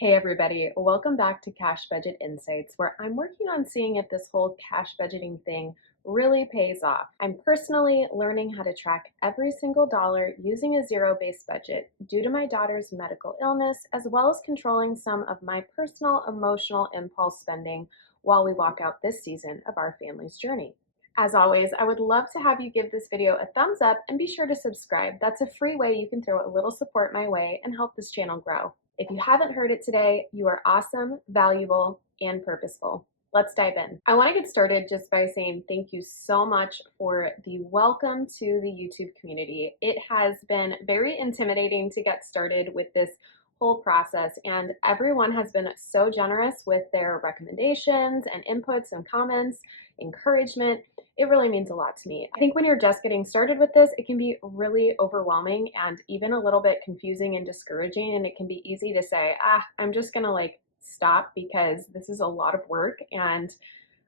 Hey everybody, welcome back to Cash Budget Insights, where I'm working on seeing if this whole cash budgeting thing really pays off. I'm personally learning how to track every single dollar using a zero-based budget due to my daughter's medical illness, as well as controlling some of my personal emotional impulse spending while we walk out this season of our family's journey. As always, I would love to have you give this video a thumbs up and be sure to subscribe. That's a free way you can throw a little support my way and help this channel grow. If you haven't heard it today, you are awesome, valuable, and purposeful. Let's dive in. I want to get started just by saying thank you so much for the welcome to the YouTube community. It has been very intimidating to get started with this whole process, and everyone has been so generous with their recommendations and inputs and comments, encouragement. It really means a lot to me. I think when you're just getting started with this, it can be really overwhelming and even a little bit confusing and discouraging, and it can be easy to say, I'm just gonna stop because this is a lot of work and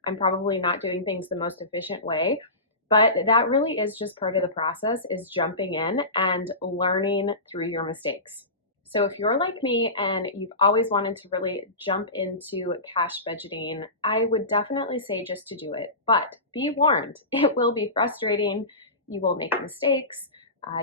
I'm probably not doing things the most efficient way. But that really is just part of the process, is jumping in and learning through your mistakes. So if you're like me and you've always wanted to really jump into cash budgeting, I would definitely say just to do it. But be warned, it will be frustrating. You will make mistakes.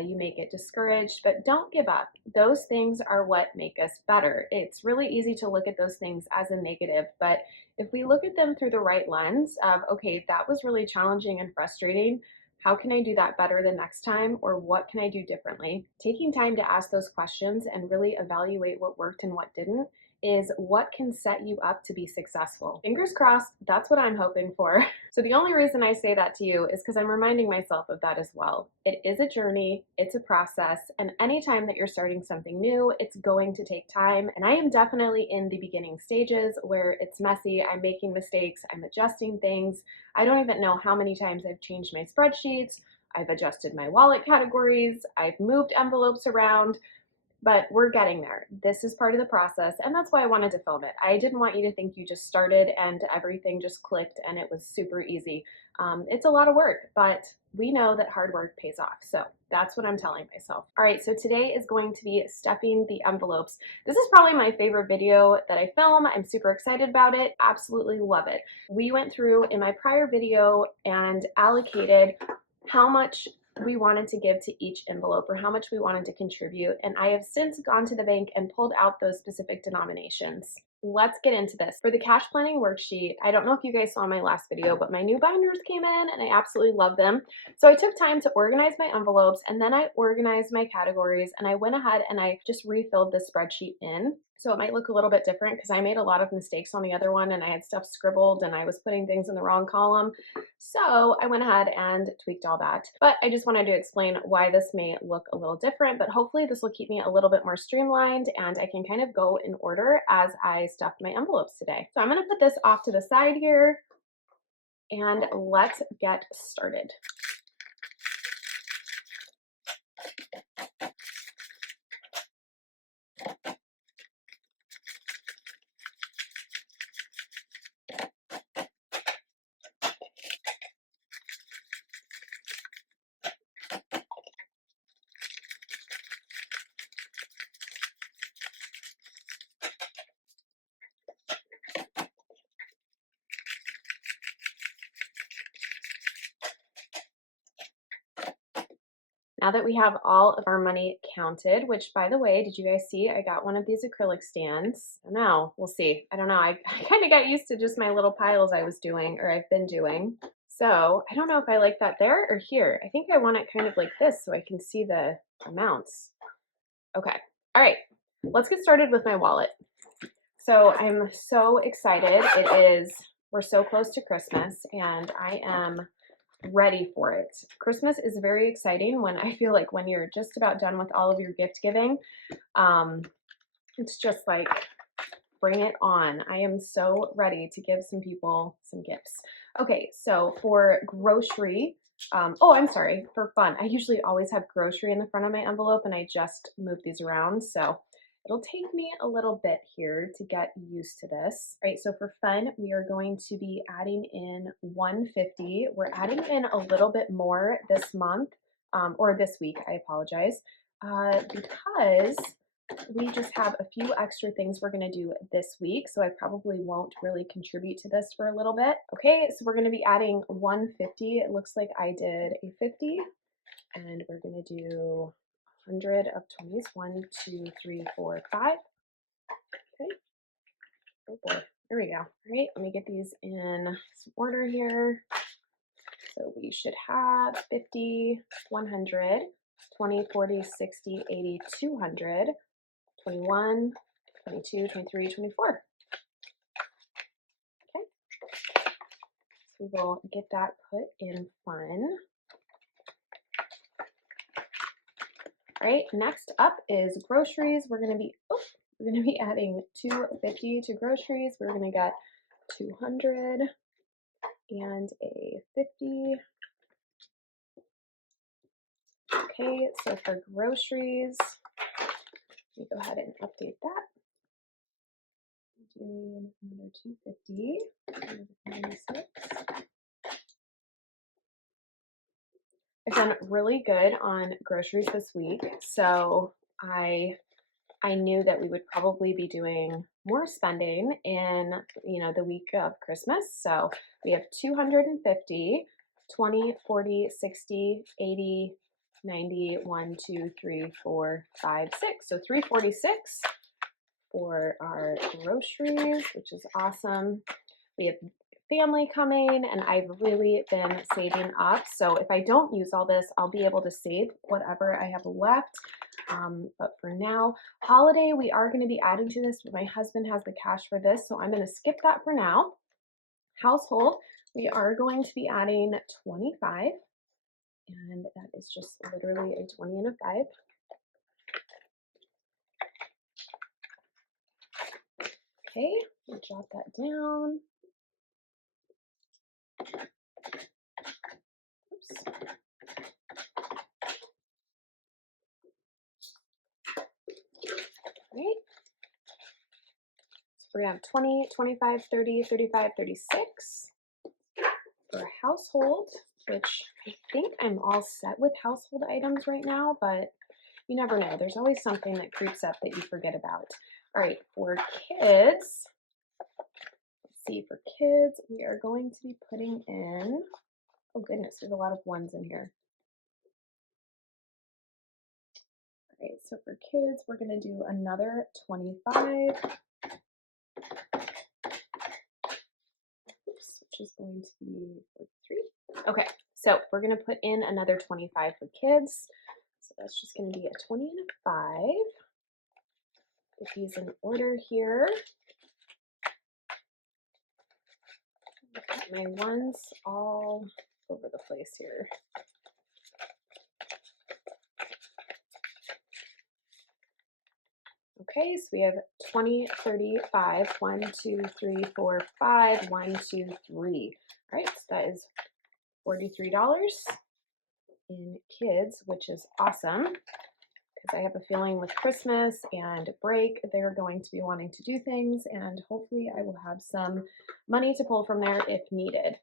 You may get discouraged, but don't give up. Those things are what make us better. It's really easy to look at those things as a negative, but if we look at them through the right lens of, okay, that was really challenging and frustrating, how can I do that better the next time? Or what can I do differently? Taking time to ask those questions and really evaluate what worked and what didn't is what can set you up to be successful. Fingers crossed, that's what I'm hoping for. So the only reason I say that to you is because I'm reminding myself of that as well. It is a journey, it's a process, and anytime that you're starting something new, it's going to take time. And I am definitely in the beginning stages where it's messy, I'm making mistakes, I'm adjusting things. I don't even know how many times I've changed my spreadsheets, I've adjusted my wallet categories, I've moved envelopes around, but we're getting there. This is part of the process, and that's why I wanted to film it. I didn't want you to think you just started and everything just clicked and it was super easy. It's a lot of work, but we know that hard work pays off. So that's what I'm telling myself. All right, so today is going to be stuffing the envelopes. This is probably my favorite video that I film. I'm super excited about it. Absolutely love it. We went through in my prior video and allocated how much we wanted to give to each envelope or how much we wanted to contribute. And I have since gone to the bank and pulled out those specific denominations. Let's get into this. For the cash planning worksheet, I don't know if you guys saw my last video, but my new binders came in and I absolutely love them. So I took time to organize my envelopes and then I organized my categories and I went ahead and I just refilled the spreadsheet in. So it might look a little bit different because I made a lot of mistakes on the other one and I had stuff scribbled and I was putting things in the wrong column. So I went ahead and tweaked all that. But I just wanted to explain why this may look a little different, but hopefully this will keep me a little bit more streamlined and I can kind of go in order as I stuff my envelopes today. So I'm going to put this off to the side here and let's get started. Now that we have all of our money counted, which by the way, did you guys see I got one of these acrylic stands? No, we'll see. I don't know. I kind of got used to just my little piles I was doing or I've been doing. So I don't know if I like that there or here. I think I want it kind of like this so I can see the amounts. Okay. All right. Let's get started with my wallet. So I'm so excited. We're so close to Christmas and I am ready for it. Christmas is very exciting when I feel like when you're just about done with all of your gift giving. It's just like, bring it on. I am so ready to give some people some gifts. Okay, so for grocery, I'm sorry, for fun. I usually always have grocery in the front of my envelope and I just moved these around. So it'll take me a little bit here to get used to this. All right, so for fun, we are going to be adding in 150. We're adding in a little bit more this month, or this week, I apologize, because we just have a few extra things we're going to do this week, so I probably won't really contribute to this for a little bit. Okay, so we're going to be adding 150. It looks like I did a 50, and we're going to do 100 of 20s. 1, 2, 3, 4, 5. Okay. Oh boy, there we go. All right, let me get these in some order here. So we should have 50, 100, 20, 40, 60, 80, 200, 21, 22, 23, 24. Okay, so we will get that put in fun. All right, next up is groceries. We're gonna be adding 250 to groceries. We're gonna get 200 and a 50. Okay, so for groceries, let me go ahead and update that. Do another 250, 96. I've done really good on groceries this week, so I knew that we would probably be doing more spending in, the week of Christmas. So we have 250, 20, 40, 60, 80, 90, 1, 2, 3, 4, 5, 6. So 346 for our groceries, which is awesome. We have family coming, and I've really been saving up. So if I don't use all this, I'll be able to save whatever I have left. But for now, holiday, we are going to be adding to this, but my husband has the cash for this, so I'm going to skip that for now. Household, we are going to be adding 25, and that is just literally a 20 and a 5. Okay, we'll jot that down. Oops. Right. So we're gonna have 20, 25, 30, 35, 36 for household, which I think I'm all set with household items right now, but you never know. There's always something that creeps up that you forget about. All right, for kids, let's see, for kids, we are going to be putting in, oh goodness, there's a lot of ones in here. All right, so for kids, we're gonna do another 25. Oops, which is going to be 43. Okay, so we're gonna put in another 25 for kids. So that's just gonna be a 20 and a 5. Get these in order here. Got my ones all over the place here. Okay, so we have 20, 35, 1, 2, 3, 4, 5, 1, 2, 3. All right, so that is $43 in kids, which is awesome because I have a feeling with Christmas and break, they're going to be wanting to do things, and hopefully I will have some money to pull from there if needed.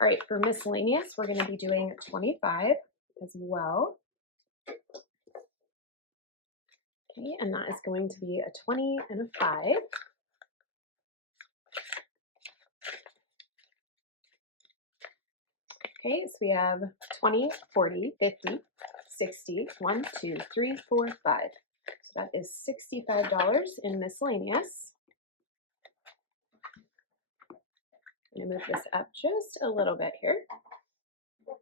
All right, for miscellaneous, we're going to be doing 25 as well. Okay, and that is going to be a 20 and a 5. Okay, so we have 20, 40, 50, 60, 1, 2, 3, 4, 5. So that is $65 in miscellaneous. I'm gonna move this up just a little bit here. All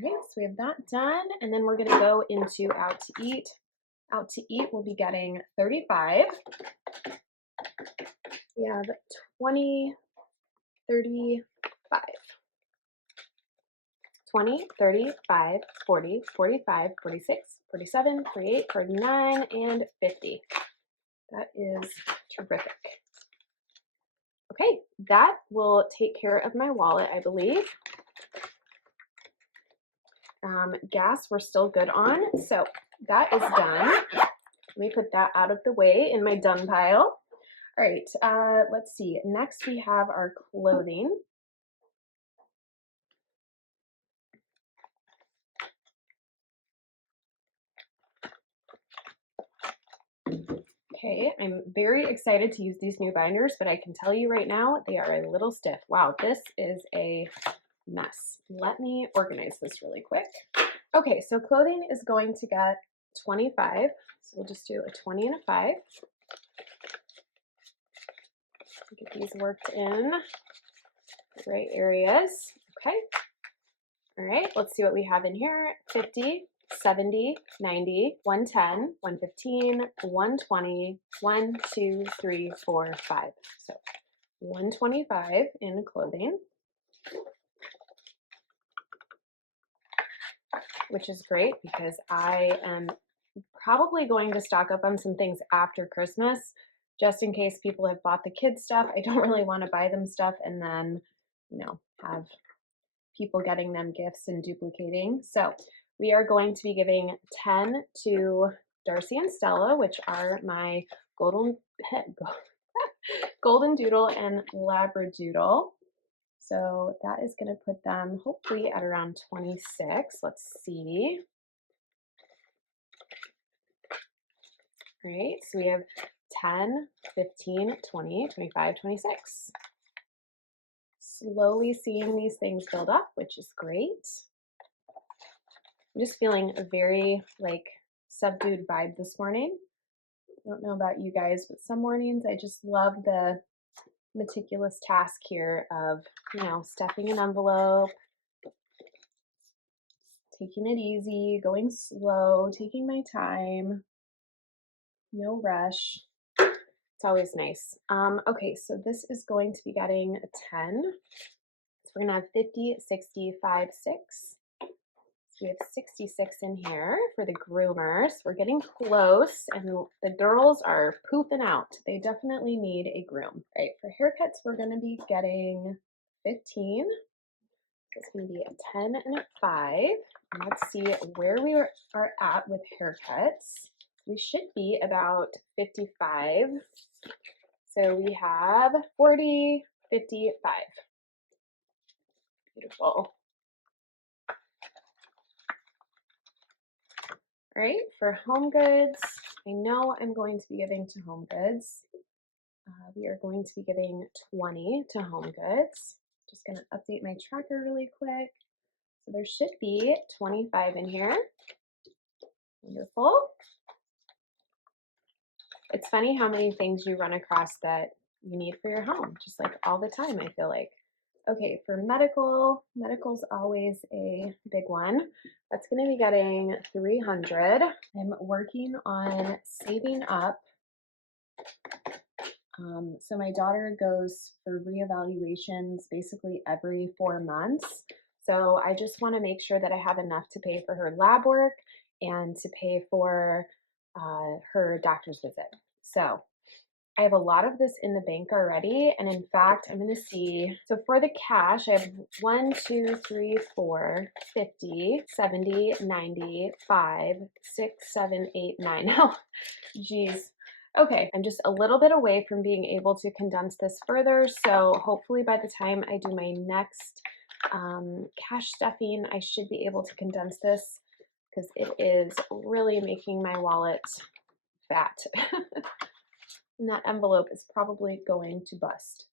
right, so we have that done, and then we're gonna go into out to eat. Out to eat, we'll be getting 35. We have 20, 35. 20, 35, 40, 45, 46, 47, 48, 49, and 50. That is terrific. Okay, that will take care of my wallet, I believe. Gas we're still good on, so that is done. Let me put that out of the way in my done pile. All right, let's see. Next we have our clothing. Okay, I'm very excited to use these new binders, but I can tell you right now, they are a little stiff. Wow, this is a mess. Let me organize this really quick. Okay, so clothing is going to get 25. So we'll just do a 20 and a 5. Get these worked in the right areas. Okay. All right, let's see what we have in here. 50, 70, 90, 110, 115, 120, 1, 2, 3, 4, 5. So 125 in clothing, which is great because I am probably going to stock up on some things after Christmas, just in case people have bought the kids stuff. I don't really want to buy them stuff and then, have people getting them gifts and duplicating. So we are going to be giving 10 to Darcy and Stella, which are my golden doodle and labradoodle. So that is going to put them hopefully at around 26. Let's see. All right, so we have 10, 15, 20, 25, 26. Slowly seeing these things build up, which is great. I'm just feeling a very subdued vibe this morning. I don't know about you guys, but some mornings I just love the meticulous task here of, stuffing an envelope, taking it easy, going slow, taking my time, no rush. It's always nice. Okay, so this is going to be getting a 10. So we're gonna have 50, 60, 5, 6. So we have 66 in here for the groomers. We're getting close and the girls are pooping out. They definitely need a groom. All right, for haircuts, we're gonna be getting 15. It's gonna be a 10 and a 5. And let's see where we are at with haircuts. We should be about 55. So we have 40, 55. Beautiful. All right, for home goods, I know I'm going to be giving to home goods. We are going to be giving 20 to home goods. Just gonna update my tracker really quick. So there should be 25 in here. Wonderful. It's funny how many things you run across that you need for your home, just like all the time, I feel like. Okay, for medical's always a big one. That's gonna be getting 300. I'm working on saving up. So my daughter goes for reevaluations basically every 4 months. So I just wanna make sure that I have enough to pay for her lab work and to pay for her doctor's visit. So I have a lot of this in the bank already. And in fact, I'm going to see. So for the cash, I have 1, 2, 3, 4, 50, 70, 90, 5, 6, 7, 8, 9. Oh, geez. Okay, I'm just a little bit away from being able to condense this further. So hopefully by the time I do my next cash stuffing, I should be able to condense this because it is really making my wallet fat. And that envelope is probably going to bust.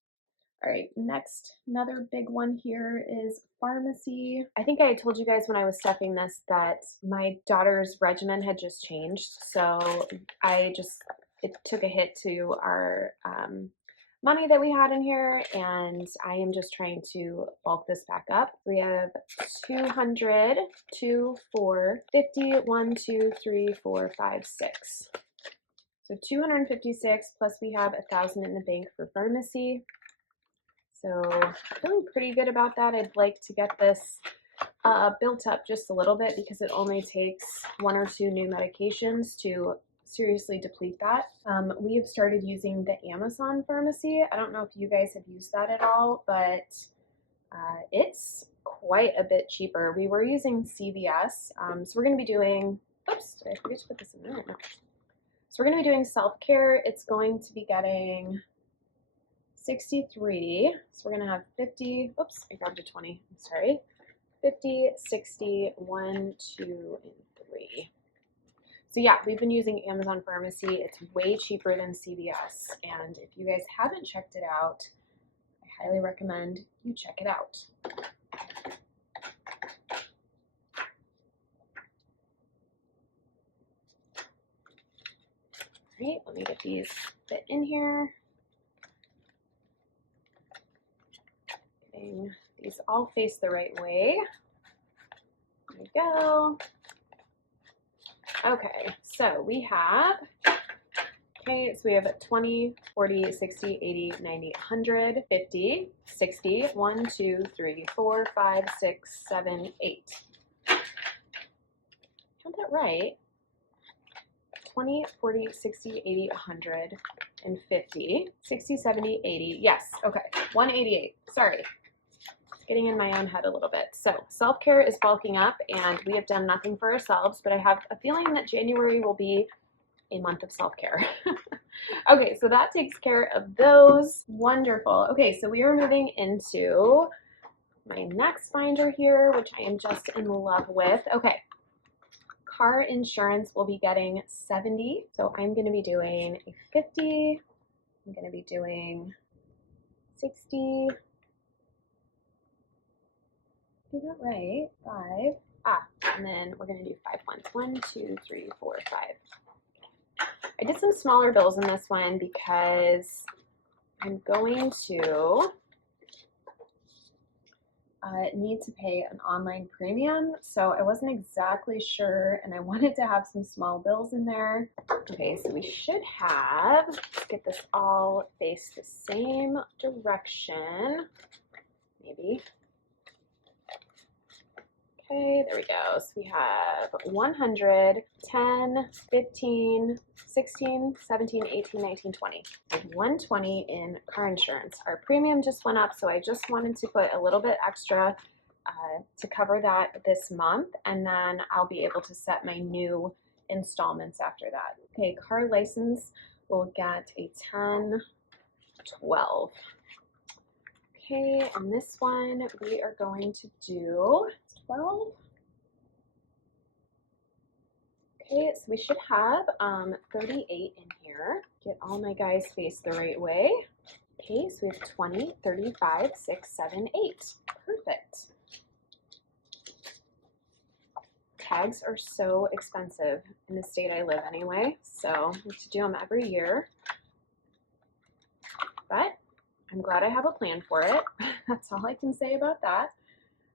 All right, next, another big one here is pharmacy. I think I told you guys when I was stuffing this that my daughter's regimen had just changed. So it took a hit to our money that we had in here, and I am just trying to bulk this back up. We have 200, 2, 4, 50, 1, 2, 3, 4, 5, 6. So 256 plus we have 1,000 in the bank for pharmacy. So feeling pretty good about that. I'd like to get this built up just a little bit because it only takes 1 or 2 new medications to seriously deplete that. We have started using the Amazon pharmacy. I don't know if you guys have used that at all, but it's quite a bit cheaper. We were using CVS. So we're going to be doing, oops, did I forget to put this in there? No. So we're going to be doing self-care. It's going to be getting 63. So we're going to have 50. Oops, I grabbed a 20. I'm sorry. 50, 60, 1, 2, and 3. So yeah, we've been using Amazon Pharmacy. It's way cheaper than CVS. And if you guys haven't checked it out, I highly recommend you check it out. All right, let me get these fit in here. Getting these all face the right way. There we go. Okay, so we have, so we have 20, 40, 60, 80, 90, 100, 50, 60, 1, 2, 3, 4, 5, 6, 7, 8. Had that right. 20, 40, 60, 80, 100, and 50, 60, 70, 80. Yes, okay, 188. Sorry. Getting in my own head a little bit. So self-care is bulking up and we have done nothing for ourselves, but I have a feeling that January will be a month of self-care. Okay, so that takes care of those. Wonderful. Okay, so we are moving into my next binder here, which I am just in love with. Okay, car insurance will be getting 70. So I'm going to be doing a 50. I'm going to be doing 60. Is that right? 5. And then we're going to do 5 ones. 1, 2, 3, 4, 5. I did some smaller bills in this one because I'm going to need to pay an online premium, so I wasn't exactly sure, and I wanted to have some small bills in there. Okay, so we should have, let's get this all faced the same direction, maybe. Okay, there we go. So we have 100, 10, 15, 16, 17, 18, 19, 20. And 120 in car insurance. Our premium just went up, so I just wanted to put a little bit extra to cover that this month, and then I'll be able to set my new installments after that. Okay, car license will get a 10, 12. Okay, and this one we are going to do 12. Okay, so we should have 38 in here. Get all my guys faced the right way. Okay, so we have 20, 35, 6, 7, 8. Perfect. Tags are so expensive in the state I live anyway, so I have to do them every year. But I'm glad I have a plan for it. That's all I can say about that.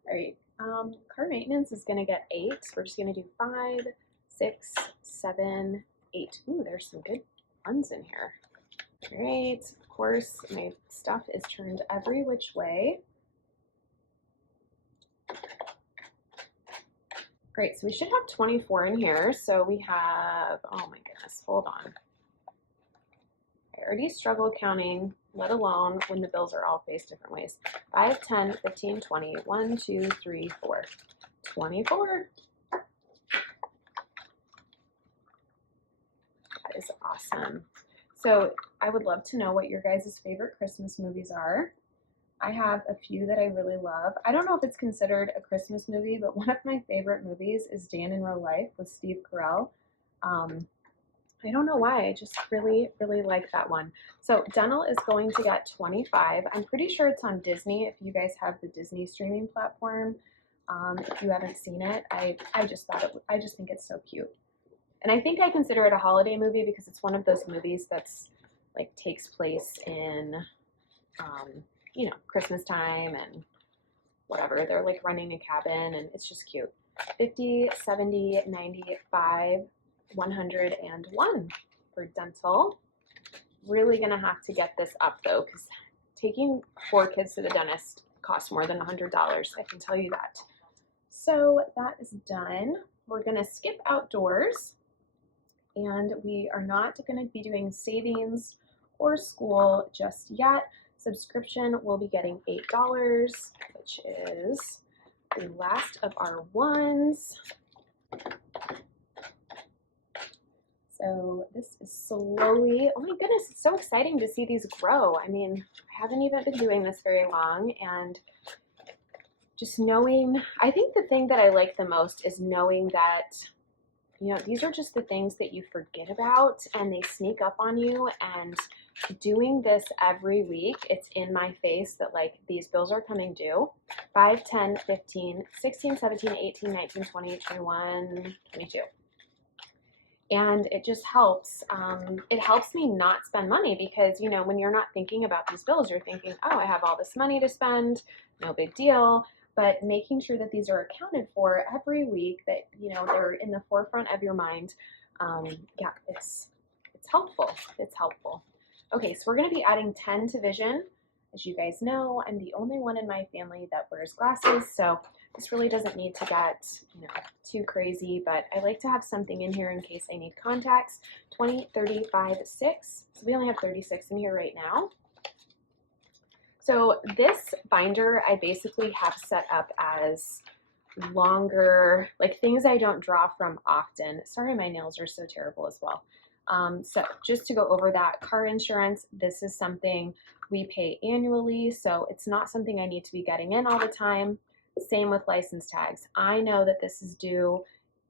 All right, car maintenance is going to get 8. So we're just going to do 5, 6, 7, 8. Ooh, there's some good ones in here. All right, of course, my stuff is turned every which way. Great, so we should have 24 in here. So we have, oh my goodness, hold on. I already struggle counting, let alone when the bills are all faced different ways. 5, 10, 15, 20, 1, 2, 3, 4, 24. That is awesome. So I would love to know what your guys' favorite Christmas movies are. I have a few that I really love. I don't know if it's considered a Christmas movie, but one of my favorite movies is Dan in Real Life with Steve Carell. I don't know why, I just really, really like that one. So Dental is going to get 25. I'm pretty sure it's on Disney if you guys have the Disney streaming platform. If you haven't seen it, I just think it's so cute. And I think I consider it a holiday movie because it's one of those movies that's like takes place in you know, Christmas time and whatever. They're like running a cabin and it's just cute. 50, 70, 95, 101 for Dental. Really gonna have to get this up though, because taking 4 kids to the dentist costs more than $100. I can tell you that. So that is done. We're gonna skip outdoors and we are not gonna be doing savings or school just yet. Subscription will be getting $8, which is the last of our ones. So this is slowly, oh my goodness, it's so exciting to see these grow. I mean, I haven't even been doing this very long, and just knowing, I think the thing that I like the most is knowing that you know, these are just the things that you forget about and they sneak up on you. And doing this every week, it's in my face that like these bills are coming due. 5, 10, 15, 16, 17, 18, 19, 20, 21, 22. And it just helps. It helps me not spend money because, you know, when you're not thinking about these bills, you're thinking, oh, I have all this money to spend, no big deal. But making sure that these are accounted for every week, that, you know, they're in the forefront of your mind. Yeah, it's helpful. It's helpful. Okay, so we're going to be adding 10 to vision. As you guys know, I'm the only one in my family that wears glasses, so this really doesn't need to get, you know, too crazy, but I like to have something in here in case I need contacts. 20, 35, 6. So we only have 36 in here right now. So this binder I basically have set up as longer, like things I don't draw from often. Sorry, my nails are so terrible as well. So just to go over that, car insurance, this is something we pay annually, so it's not something I need to be getting in all the time. Same with license tags. I know that this is due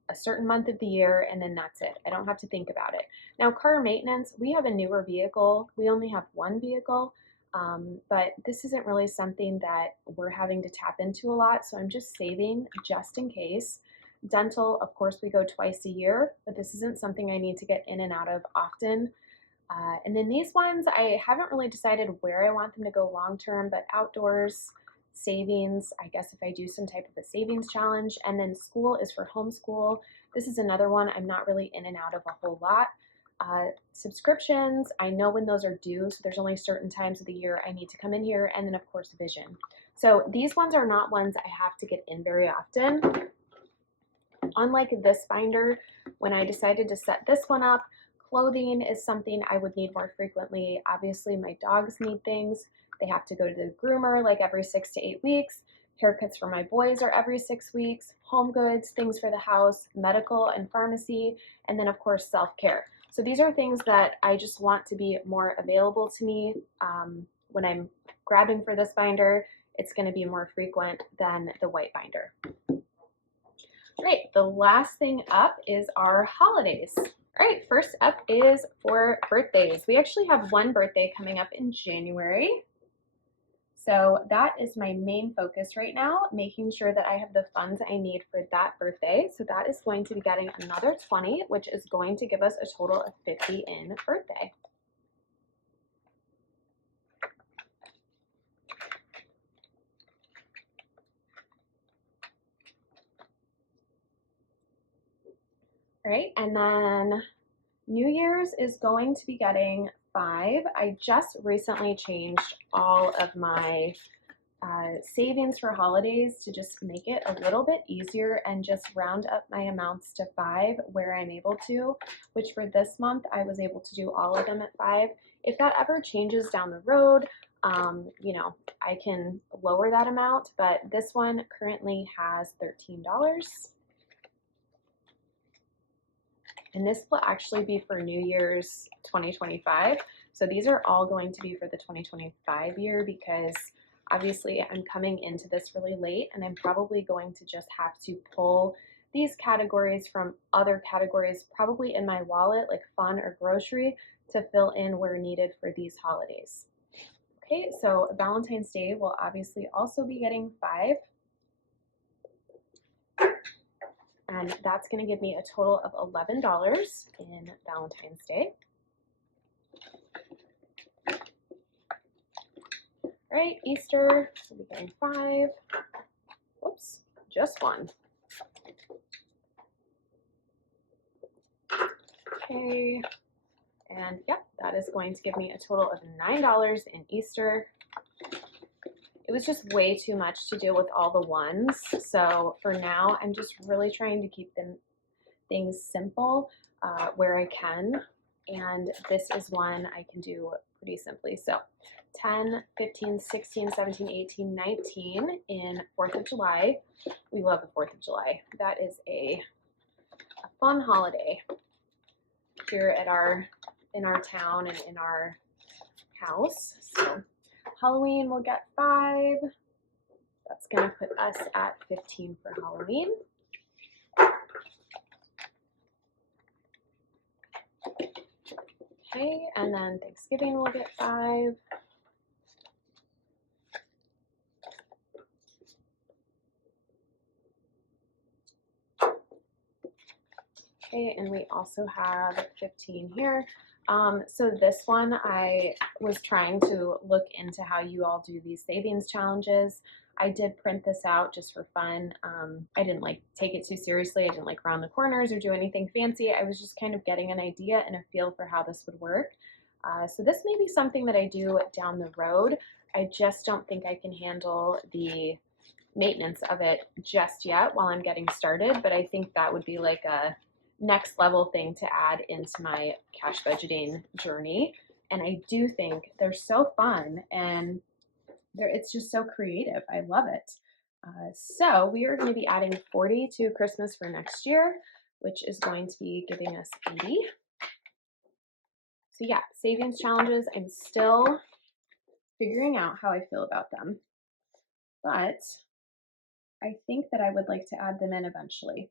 a certain month of the year and then that's it. I don't have to think about it. Now, car maintenance, we have a newer vehicle. We only have one vehicle, but this isn't really something that we're having to tap into a lot, so I'm just saving just in case. Dental, of course, we go twice a year, but this isn't something I need to get in and out of often. And then these ones, I haven't really decided where I want them to go long term, but outdoors, savings, I guess if I do some type of a savings challenge. And then school is for homeschool. This is another one I'm not really in and out of a whole lot. Subscriptions, I know when those are due, so there's only certain times of the year I need to come in here. And then of course vision. So these ones are not ones I have to get in very often. Unlike this binder, when I decided to set this one up, clothing is something I would need more frequently. Obviously, my dogs need things. They have to go to the groomer like every 6 to 8 weeks. Haircuts for my boys are every 6 weeks. Home goods, things for the house, medical and pharmacy, and then of course self-care. So these are things that I just want to be more available to me when I'm grabbing for this binder. It's going to be more frequent than the white binder. Great, the last thing up is our holidays. All right, first up is for birthdays. We actually have one birthday coming up in January. So that is my main focus right now, making sure that I have the funds I need for that birthday. So that is going to be getting another 20, which is going to give us a total of 50 in birthday. All right, and then New Year's is going to be getting 5. I just recently changed all of my savings for holidays to just make it a little bit easier and just round up my amounts to 5 where I'm able to, which for this month I was able to do all of them at 5. If that ever changes down the road, you know, I can lower that amount, but this one currently has $13. And this will actually be for New Year's 2025. So these are all going to be for the 2025 year because obviously I'm coming into this really late and I'm probably going to just have to pull these categories from other categories, probably in my wallet, like fun or grocery, to fill in where needed for these holidays. Okay, so Valentine's Day will obviously also be getting 5. And that's going to give me a total of $11 in Valentine's Day. All right, Easter, we'll be getting 5. Whoops, just 1. Okay, and yep, that is going to give me a total of $9 in Easter. It was just way too much to deal with all the ones. So for now, I'm just really trying to keep things simple where I can. And this is one I can do pretty simply. So 10, 15, 16, 17, 18, 19 in 4th of July. We love the 4th of July. That is a fun holiday here at in our town and in our house. So Halloween will get 5. That's going to put us at 15 for Halloween. Okay, and then Thanksgiving will get 5. Okay, and we also have 15 here. So this one, I was trying to look into how you all do these savings challenges. I did print this out just for fun. I didn't like take it too seriously. I didn't like round the corners or do anything fancy. I was just kind of getting an idea and a feel for how this would work. So this may be something that I do down the road. I just don't think I can handle the maintenance of it just yet while I'm getting started, but I think that would be like a next level thing to add into my cash budgeting journey. And I do think they're so fun and it's just so creative. I love it. So we are going to be adding 40 to Christmas for next year, which is going to be giving us 80. So yeah, savings challenges, I'm still figuring out how I feel about them, but I think that I would like to add them in eventually.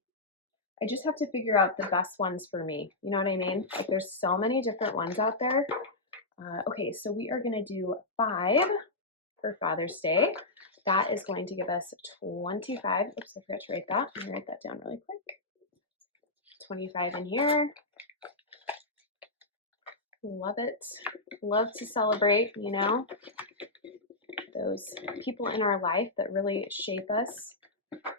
I just have to figure out the best ones for me. You know what I mean? Like there's so many different ones out there. Okay, so we are gonna do 5 for Father's Day. That is going to give us 25. Oops, I forgot to write that. Let me write that down really quick. 25 in here. Love it. Love to celebrate, you know, those people in our life that really shape us,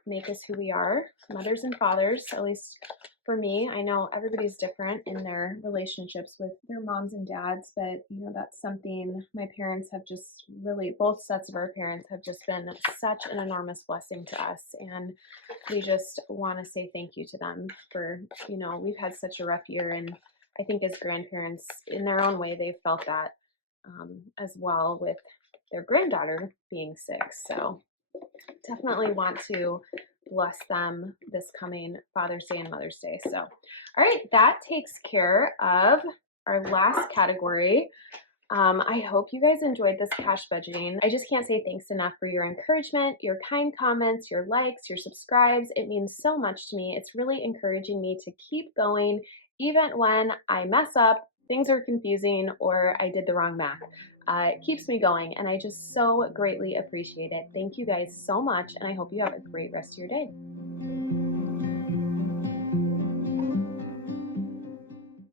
make us who we are, mothers and fathers, at least for me. I know everybody's different in their relationships with their moms and dads, but you know, that's something my parents have just really, both sets of our parents have just been such an enormous blessing to us. And we just want to say thank you to them for, you know, we've had such a rough year. And I think as grandparents, in their own way, they've felt that as well with their granddaughter being sick. So definitely want to bless them this coming Father's Day and Mother's Day. So, all right, that takes care of our last category. I hope you guys enjoyed this cash budgeting. I just can't say thanks enough for your encouragement, your kind comments, your likes, your subscribes. It means so much to me. It's really encouraging me to keep going, even when I mess up, things are confusing, or I did the wrong math. It keeps me going, and I just so greatly appreciate it. Thank you guys so much, and I hope you have a great rest of your day.